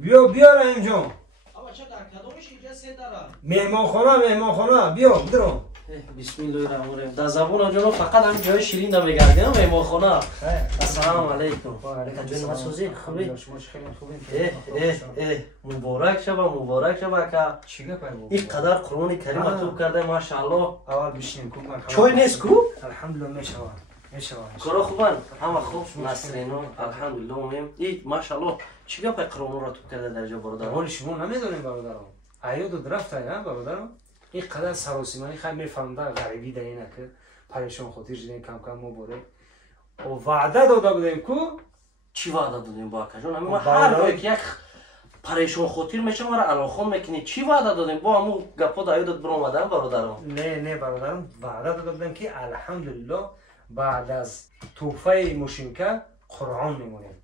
بیا بیا اینجا اما چه در کدومش اینجا سه داره مهمانخانه بیا درو بسم الله الرحمن الرحیم در زبون جنو فقط هم جای شیرین دا بگردیم مهمانخانه السلام علیکم و علیکم السلام مسعودی خوبی شما خیلی خوبین مبارک شبا که چیگه پیمو اینقدر قرآن کریم مطلوب کرده ماشاءالله اول بشین کو چای نیست کو الحمدلله میشوه کارا خوبن همه خوب نسرینو الحمدلله میم این ماشاءالله چیگه پای قرآن را تو کرده در جا برادر حال شما نمیدونین برادرم ایادو درفت ها برادرم این قدر سراسیمانی خیلی میفهمده غریبی در اینه که پریشان خاطر شدین کم کم مبارک و وعده داده بودیم کو چی وعده دادیم با کجون همین ما هر روی که یک پریشان خاطر میشه مرا علاخون میکنی چی وعده دادیم با همون گپا دا ایادت برآمدن برادرم نه برادرم وعده داده بودیم که الحمدلله بعد از توفه مشینکه قرآن میمونیم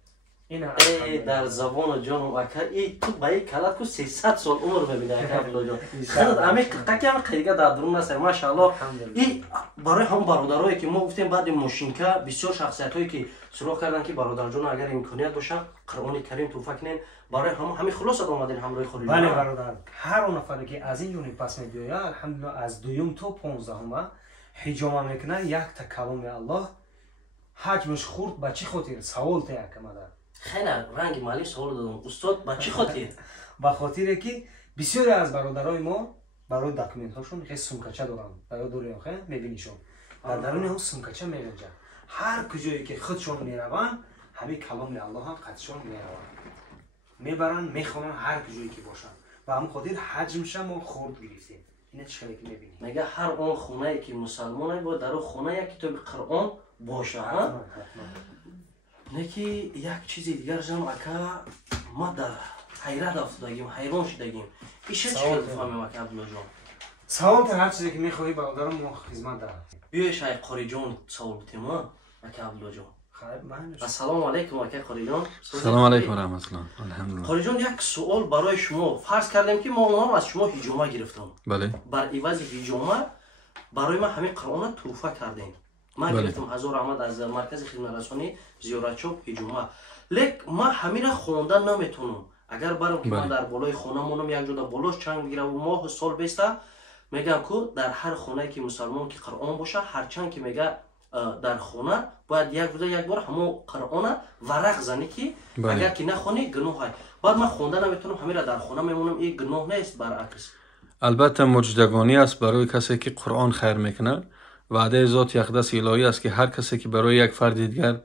ای در زبان جانم اکر ای تو با یک کلت کو 300 سال عمر ببینه اکر عبدالله جان خیلی عمیق تکی هم خیلی در درون نسته ماشاءالله ای برای هم برادرایی که ما گفتیم بعد ماشینکه بسیار شخصیت هایی که سراغ کردن که برادر جان اگر امکانیت باشه قرآن کریم توفه کنین برای همین خلاص اومدین همراه خودی بله برادر هر اون نفری که از این جونی پس میدوید الحمدلله از دوم تا 15 حجامه میکنه یک تا کلام الله حجمش خورد به چی خاطر سوال تا یک مادر خیلی رنگ مالی سوال دادم استاد با چی خاطر؟ با خاطره که بسیاری از برادرای ما برای داکومنت هاشون خیلی سومکچه دارن برای دوریم خیلی میبینیشون در درون اون سومکچه میرنجن هر کجایی که خودشون میرون همین کلام الله هم قدشون میرون میبرن میخونن هر کجایی که باشن و همون خاطر حجمش ما خورد گرفتیم اینا چه که میبینی میگه هر اون خونه که مسلمانه با در خونه یک کتاب قرآن باشه ها نکی یک چیز دیگر جام اکا ما در حیرت افتادیم حیران شدیم ایش چی فهمیم اکا عبدالله جان سوال تا هر چیزی که میخوایی برادرم ما خدمت دارم بیای شای قاری جان سوال بتیم ها اکا عبدالله جان السلام علیکم اکا قاری جان سلام علیکم و رحمت الله الحمدلله قاری جان یک سوال برای شما فرض کردیم که ما اونم از شما هجومه گرفتم بله بر عوض هجومه برای ما همین قرآن توفه کردیم ما گرفتم هزار احمد از مرکز خدمت رسانی زیارت چوب هجومه لیک ما همین را خوندن نمیتونم اگر برام که من در بالای خونه مونم یک جودا بالاش چنگ بگیره و ماه سال بیسته میگم که در هر خونه که مسلمان که قرآن باشه هر چند که میگه در خونه باید یک روزه یک بار همو قرآن ورق زنی که اگر که نخونی گناه های بعد من خونده نمیتونم همین را در خونه میمونم این گناه نیست برعکس البته مجدگانی است برای کسی که قرآن خیر میکنه وعده ذات اقدس الهی است که هر کسی که برای یک فرد دیگر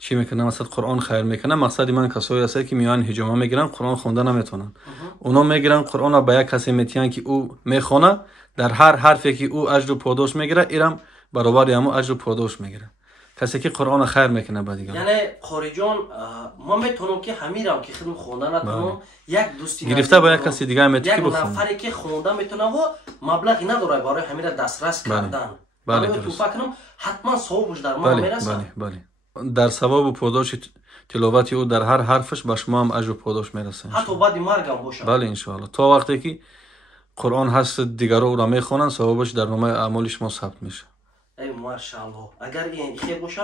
چی میکنه مثلا قرآن خیر میکنه مقصد من کسایی هست که میان هجامه میگیرن قرآن خونده نمیتونن اونا میگیرن قرآن را به یک کسی میتین که او میخونه در هر حرفی که او اجر و پاداش میگیره ایرم برابر همو اجر و پاداش میگیره کسی که قرآن خیر میکنه با دیگه یعنی قاری جان ما میتونم که همیرم که خودم خونده نتونم یک دوستی گرفته با یک کسی دیگه میتونه یک نفری که خونده میتونه و مبلغی نداره برای همین دسترس کردن بله تو فکرم حتما ثوابش در ما میرسه بله در ثواب و پاداش تلاوت او در هر حرفش به شما هم اجر و پاداش میرسه حتی بعد مرگ هم باشه بله ان شاء الله تا وقتی که قرآن هست دیگران او را میخونن ثوابش در نامه اعمال شما ثبت میشه ای ماشاءالله اگر این خیر باشه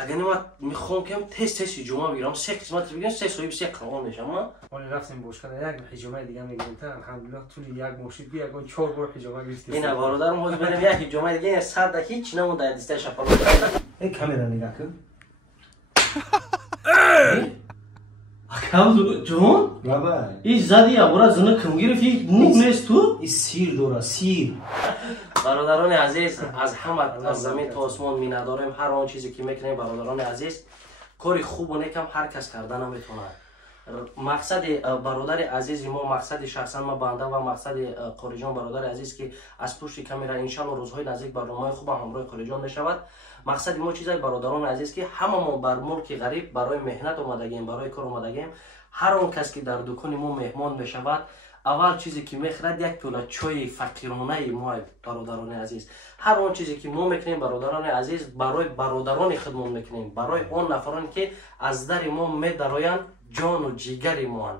اگر ما میخوام که تست جمعه بگیرم سه قسمت بگیرم سه صاحب سه قرآن میشم ما ولی رفتیم باشگاه یک حجامه دیگه میگیریم الحمدلله طول یک مرشد بیا اون 4 بار حجامه گرفتیم اینا برادرم باز بریم یک حجامه دیگه 100 دقیقه هیچ نمونده دسته شپلو این کاملا نگاه کن اکام جون بابا این زدی ابرا زنه کم گرفتی موگ نیست تو این سیر داره سیر برادران عزیز از همه از زمین تا آسمان می نداریم هر آن چیزی که میکنیم برادران عزیز کاری خوب و نیکم هر کس کردن نمیتونه مقصد برادر عزیز ما مقصد شخصا ما بنده و مقصد قاری جان برادر عزیز که از پشت کامera ان شاء الله روزهای نزدیک برنامه خوب همراه قاری جان میشود مقصد ما چیزای برادران عزیز که همه ما بر ملک غریب برای مهنت اومدگیم برای کار اومدگیم هر اون کس که در دکان ما مهمان بشود اول چیزی که میخرد یک پیاله چای فقیرانه ما برادران عزیز هر اون چیزی که ما میکنیم برادران عزیز برای برادران خدمت میکنیم برای اون نفرانی که از در ما میدرایند جان و جگر ما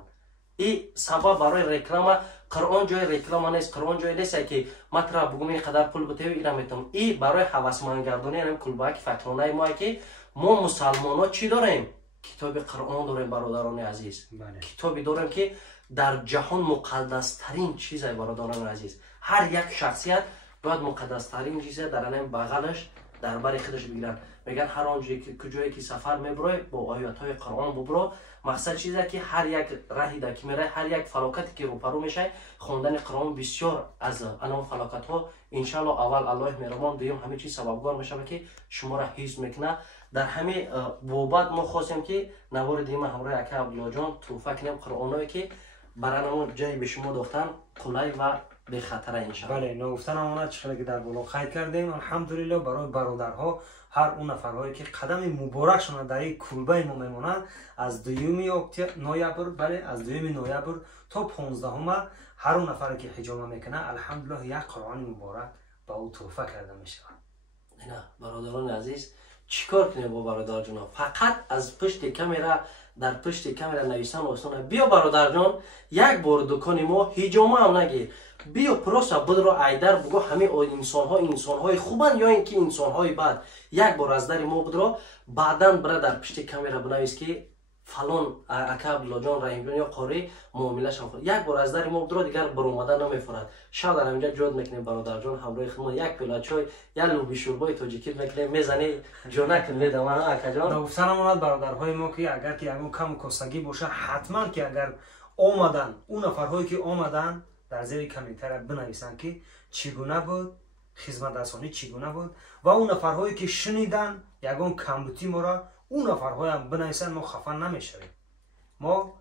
این سبب برای رکلام قرآن جای رکلام نیست قرآن جای نیست که مطرح بگم این قدر پول بده اینا میتونم این برای هوسمند گردانی هم کلبک فقیرانه ما که ما مسلمان ها چی داریم کتاب قرآن داریم برادران عزیز. بله. کتابی داریم که در جهان مقدس ترین چیز است برادران عزیز. هر یک شخصیت باید مقدس ترین چیز در این بغلش در بر خودش بگیرن. میگن هر آنجایی که کجایی که سفر میبره با آیات های قرآن ببرو. مقصد چیزه که هر یک راهی که میره، هر یک فلاکتی که روپرو میشه، خواندن قرآن بسیار از آن فلاکت ها ان شاء الله اول الله مهربان، دوم همه چیز سببگار میشه که شما را حفظ میکنه. در همه بابت ما خواستیم که نوار دیمه همراه اکا عبدالله جان توفه کنیم قرآنایی که برای جایی به شما داختن قلعی و به خطر ان شاء الله. بله، نگفتن آماده چقدر که در بالا خیر کردیم. الحمدلله برای برادرها هر اون نفرهایی که قدم مبارکشون در این کلبه ما میمونن از 2 نوامبر، بله از 2 نوامبر تا 15 هر اون نفری که حجامه میکنه الحمدلله یک قرآن مبارک به او تحفه کرده میشه. نه برادران عزیز چیکار کنیم با برادر جان؟ فقط از پشت کامera در پشت کامera نویسن آسانه. بیا برادر جان یک بار دکان ما حجامه هم نگیر، بیا پروسا بدرو ایدر بگو همه انسان های خوبن یا اینکه انسان های بد. یک بار از در ما بدرو، بعدا برا در پشت کامera بنویس که فلان اکا عبدالله جان رحیم جان یا قاری معامله‌اش هم. یک بار از در ما بدرو دیگر بر اومدن نمیفورد. شب در اینجا جود میکنیم برادر جان همراه خودمون یک پیاله چای یا لوبی شوربای تاجیکی میکنیم میزنی جونک میدم اکا جان. نگفتن برادرهای ما که اگر که همون کم کاسگی باشه حتما که اگر آمدن اون نفرهایی که آمدن در زیر کامنتر بنویسن که چگونه بود خدمت رسانی، چگونه بود، و اون نفرهایی که شنیدن یگان کمبودی ما را اون نفرهای هم بنویسن. ما خفه نمیشویم. ما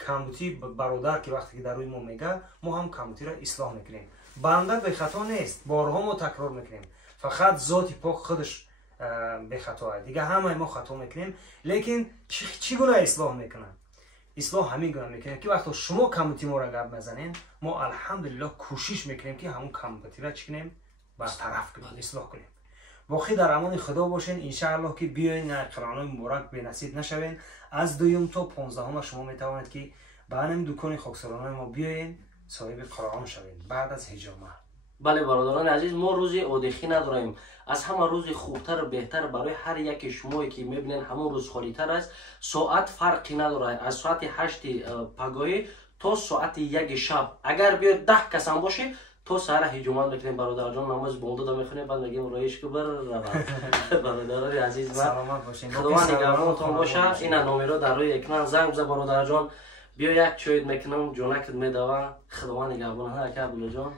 کمبودی برادر که وقتی که در روی ما میگه ما هم کمبودی را اصلاح میکنیم. بنده به خطا نیست، بارها ما تکرار میکنیم، فقط ذات پاک خودش به خطا دیگه همه ما خطا میکنیم. لیکن چگونه اصلاح میکنن؟ اصلاح همین گونه میکنیم که وقتی شما کمبودی ما را گپ میزنین ما الحمدلله کوشش میکنیم که همون کمبودی را چی کنیم؟ برطرف کنیم، اصلاح کنیم. باقی در امان خدا باشین. ان شاء الله که بیاین قرآن مبارک به نصیب نشوین. از 2 تا 15 شما میتوانید که به همین دکان خاکسارانه ما بیاین صاحب قرآن شوین بعد از حجامه. بله برادران عزیز ما روزی عادخی نداریم، از همه روز خوبتر و بهتر برای هر یک شما که میبینین همون روز خالیتر است. ساعت فرقی نداره، از ساعت 8 پگاهی تا ساعت 1 شب اگر بیاید 10 کس هم باشه تو سر حجامت میکنیم برادر جان، نماز بونده دا میخونیم بعد میگیم رایش که بر برادران عزیز و سلامت باشین. خداوند نگهبانتون باشه. این نامه در روی اکران زنگ بزن برادر جان، بیا یک چوید میکنم جونک میدوه. خداوند نگهبان ها اکا عبدالله جان.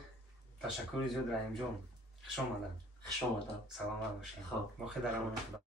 تشکر زیاد رحیم جان. خوش آمدن. خوش آمدن. سلامت باشین. خب باقی در امان خدا.